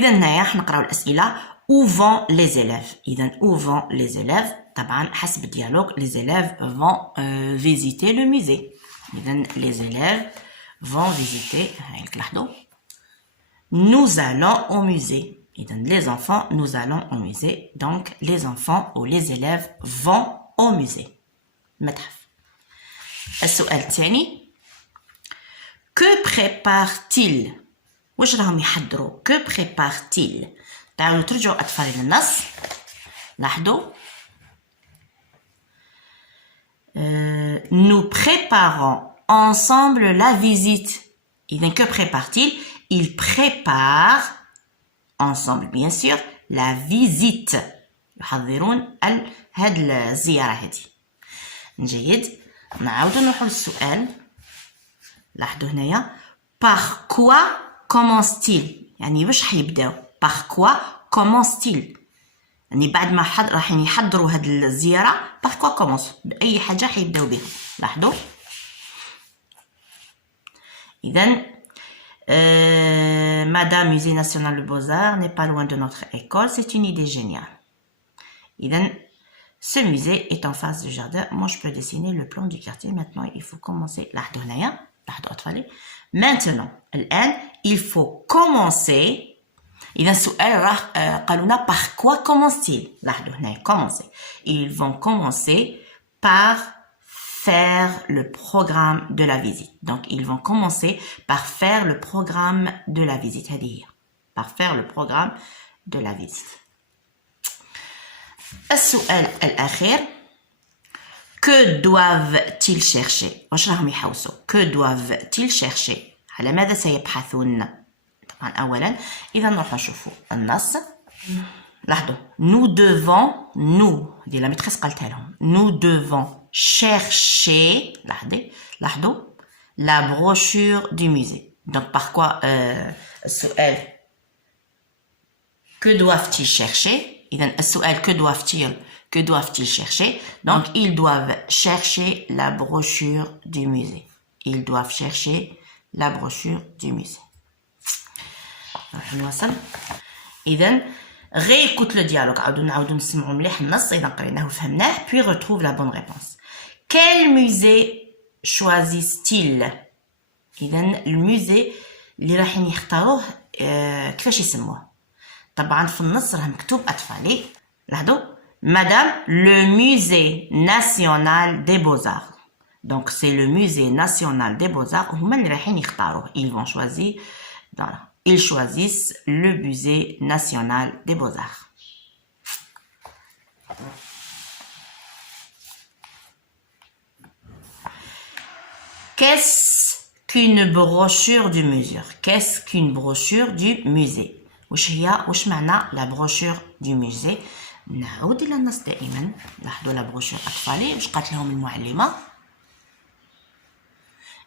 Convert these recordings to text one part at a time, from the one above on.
إذا هنايا حنقراو الأسئلة. Où vont les élèves؟ إذا où vont les élèves؟ طبعا حسب الديالوج les élèves vont visiter le musée. إذا les élèves vont visiter. هايلك لاحظوا. Nous allons au musée. إذا les enfants nous allons au musée. Donc les enfants ou les élèves vont au musée. متحف. السؤال الثاني. Que prépare-t-il؟ واش راهم يحضروا؟ Que prépare-t-il؟ تعالوا ترجعوا أطفال للنص. لاحظوا. Nous préparons ensemble la visite. إذا que prépare-t-il؟ Il prépare ensemble bien sûr la visite. يحضرون هاد الزيارة هذه. جيد. نعاودو نروحو للسؤال. لاحظوا هنايا. Par quoi commence-t-il؟ يعني واش حيبداو؟ Par quoi commence-t-il؟ يعني بعد ما راح يحضروا هاد الزيارة. Par quoi commence؟ بأي حاجة حيبداو بها. لاحظوا. إذن Madame Musée National de Beaux-Arts n'est pas loin de notre école. C'est une idée géniale. إذن ce musée est en face du jardin. Moi je peux dessiner le plan du quartier. Maintenant il faut commencer. لاحظوا هنايا. لاحظوا أطفالي. Maintenant الآن il faut commencer. إذا السؤال راح قالوا لنا par quoi commence-t-il؟ لاحظوا هنا commencer. Ils vont commencer par faire le programme de la visite. Donc ils vont commencer par faire le programme de la visite. هذه هي. Par faire le programme de la visite. السؤال الأخير. Que doivent-ils chercher؟ واش راهم يحوسوا؟ Que doivent-ils chercher؟ على ماذا سيبحثون؟ طبعا أولا إذا نروح نشوفوا النص. لاحظوا. Nous devons هذه لا ميتريس قالتها لهم. Nous devons chercher. لاحظوا la brochure du musée. Donc par quoi السؤال que doivent-ils chercher؟ إذا السؤال que doivent-ils chercher؟ Donc ils doivent chercher la brochure du musée. Ils doivent chercher la brochure du musée. راح نواصل. إذا réécoute le dialogue. نعاودو نسمعو مليح النص إذا قريناه وفهمناه. Puis retrouve la bonne réponse. Quel musée choisissent-ils؟ إذا الموزي اللي رايحين يختاروه كيفاش يسموه؟ طبعا في النص راه مكتوب أطفالي. لاحظوا. Madame, le musée national des beaux-arts. Donc c'est le musée national des beaux-arts. هما اللي رايحين يختاروه. Ils vont choisir. Voilà. Ils choisissent le musée national des beaux-arts. Qu'est-ce qu'une brochure du musée? Qu'est-ce qu'une brochure du musée? واش معنى la brochure du musée؟ نعاود الى النص دائما. لاحظوا لا بروشور اطفالي واش قالت لهم المعلمه.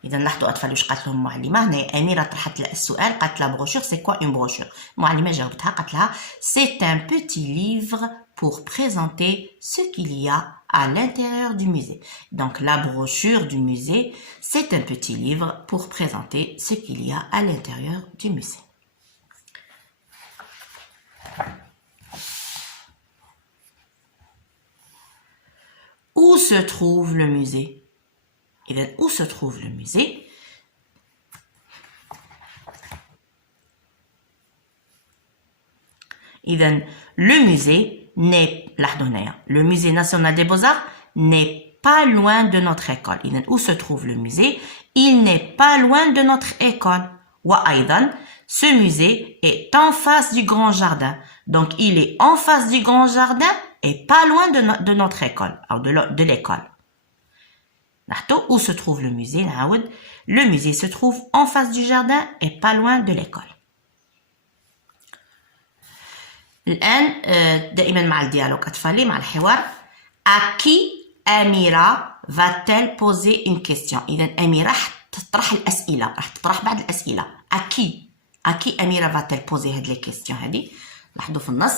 إذا لاحظوا أطفال واش قالت لهم المعلمة. هنا أميرة طرحت السؤال قالت لها بروشور سي كوا اون بروشور. المعلمة جاوبتها قالت لها سي ان بوتي ليفر pour présenter ce qu'il y a à l'intérieur du musée. Donc la brochure du musée, c'est un petit livre pour présenter ce qu'il y a à l'intérieur du musée. Où se trouve le musée? إذا où se trouve le musée? إذا le musée n'est le musée national des beaux-arts n'est pas loin de notre école. إذا où se trouve le musée? Il n'est pas loin de notre école. وأيضا ce musée est en face du grand jardin. Donc il est en face du grand jardin et pas loin de notre école ou de l'école. Où se trouve le musée? Le musée se trouve en face du jardin et pas loin de l'école. الآن دائما مع الديالوج أطفالي مع الحوار. À qui Amira va-t-elle poser une question؟ إذا أميرة راح تطرح الأسئلة. راح تطرح بعض الأسئلة. À qui Amira va-t-elle poser هاد les questions هذه؟ لاحظوا في النص.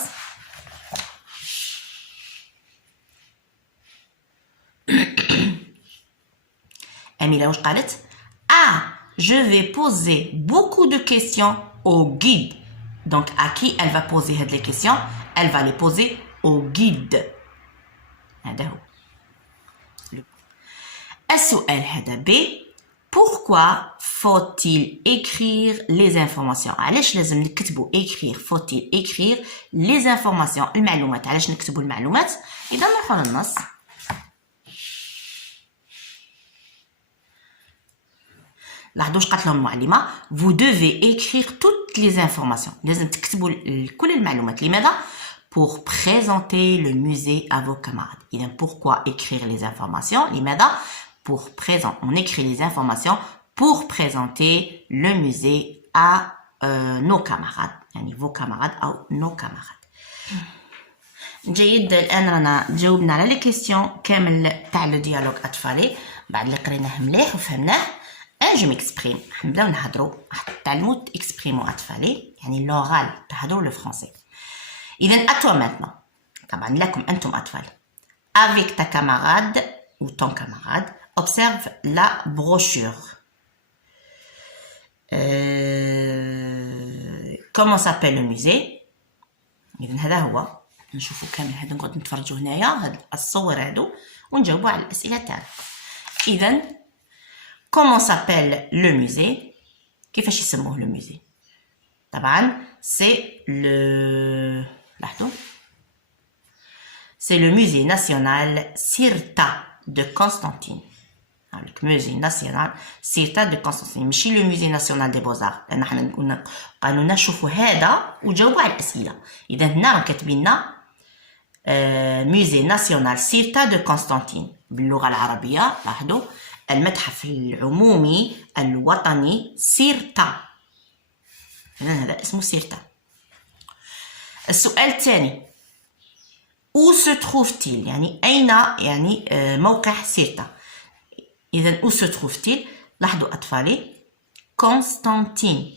Amira واش قالت؟ Ah, je vais poser beaucoup de questions au guide. Donc, à qui elle va poser les questions? Elle va les poser au guide. هذا هو. السؤال هذا B. Pourquoi faut-il écrire les informations؟ علاش لازم نكتبوا écrire؟ faut-il écrire les informations؟ المعلومات. علاش نكتبوا المعلومات؟ إذا نروحوا للنص. لاحظوا واش قالت لهم المعلمة. Vous devez écrire toutes les informations. لازم تكتبوا كل المعلومات. لماذا؟ Pour présenter le musée à vos camarades. إذا pourquoi écrire les informations؟ لماذا؟ Pour présenter. On écrit les informations pour présenter le musée à nos camarades. يعني vos camarades أو nos camarades. جيد. الآن رانا جاوبنا على لي كيستيون كامل تاع لو ديالوغ أطفالي بعد اللي قريناه مليح وفهمناه. جو ميكسبريم. نبداو نهضروا تعلموا تكسبريمو أطفالي يعني لوغال تهضروا لو فرونسي. إذا أتوا ماتنا طبعا لكم أنتم أطفال. Avec ta camarade ou ton camarade, observe la brochure. Comment s'appelle le musée? إذا هذا هو. نشوفوا كامل هذا نقعد نتفرجوا هنايا هاد الصور هادو ونجاوبوا على الأسئلة تاعنا. إذا comment s'appelle le musée? كيفاش يسموه le musée؟ طبعا c'est le لاحظوا c'est le musée national Cirta de Constantine. Le musée national Cirta de Constantine ماشي le musée national des beaux-arts لأن حنا قلنا قالوا لنا شوفوا هذا وجاوبوا على الأسئلة. إذا هنا كاتبين لنا musée national Cirta de Constantine باللغة العربية. لاحظوا المتحف العمومي الوطني سيرتا. هذا اسمه سيرتا. السؤال الثاني où se trouve-t-il؟ يعني أين يعني موقع سيرتا. إذا où se trouve-t-il؟ لاحظوا أطفالي قسنطين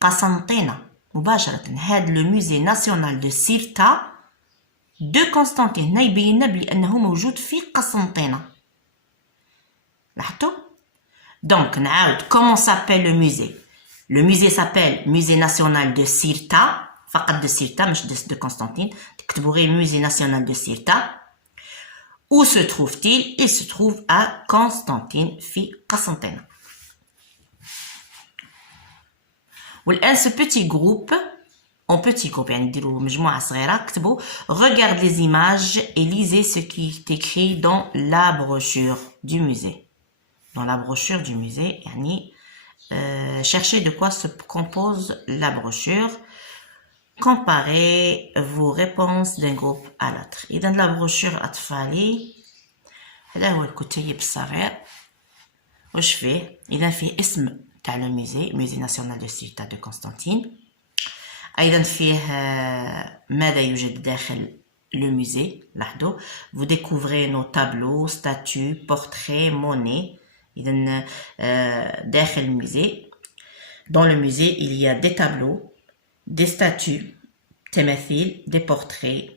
قسنطينة مباشرة. هذا لو موزي ناسيونال دو سيرتا دو قسنطين هنا يبين لنا بأنه موجود في قسنطينة. لاحظتوا؟ دونك نعاود comment s'appelle le musée؟ Le musée s'appelle Musée national de Cirta فقط de Cirta مش de Constantine. تكتبوا غير Musée national de Cirta. Où se trouve-t-il؟ Il se trouve à Constantine في قسنطينة. والآن ce petit groupe en petit groupe يعني نديروا مجموعة صغيرة كتبوا regarde les images et lisez ce qui est écrit dans la brochure du musée. Dans la brochure du musée يعني cherchez de quoi se compose la brochure. Comparez vos réponses d'un groupe à l'autre. إذا la brochure أطفالي هذا هو الكتيب الصغير. واش فيه؟ إذا فيه اسم تاع لو musée Musée national de Cirta de Constantine. أيضا فيه ماذا يوجد داخل le musée. لاحظوا vous découvrez nos tableaux, statues, portraits, monnaies. إذا داخل الموزي. Dans le musée, il y a des tableaux, des statues, تماثيل, des portraits,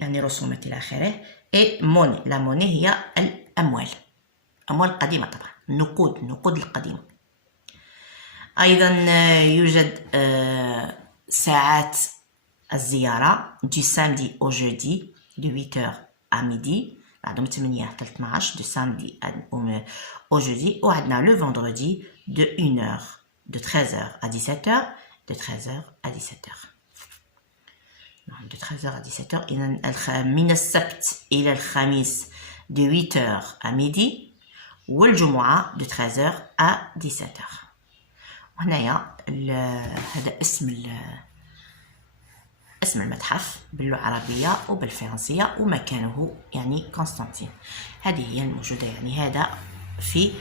يعني رسومات إلى آخره. et monnaie. La monnaie هي الأموال. أموال قديمة طبعا. نقود القديمة. أيضا يوجد ساعات الزيارة du samedi au jeudi de 8h à midi. بعدهم 8 حتى 12 de samedi au jeudi. وعندنا le vendredi de 1h de 13h à 17h de 13h à 17h. de 13h à 17h. إذا من السبت إلى الخميس de 8h à midi والجمعة de 13h à 17h. وهنايا هذا اسم المتحف باللغة العربية وبالفرنسية ومكانه يعني قسنطين. هذه هي الموجودة يعني هذا في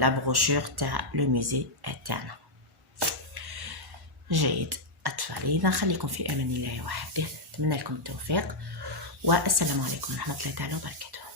لا بروشور تاع لو ميزي تاعنا. جيد أطفالي إذا خليكم في أمان الله وحفظه. أتمنى لكم التوفيق والسلام عليكم ورحمة الله تعالى وبركاته.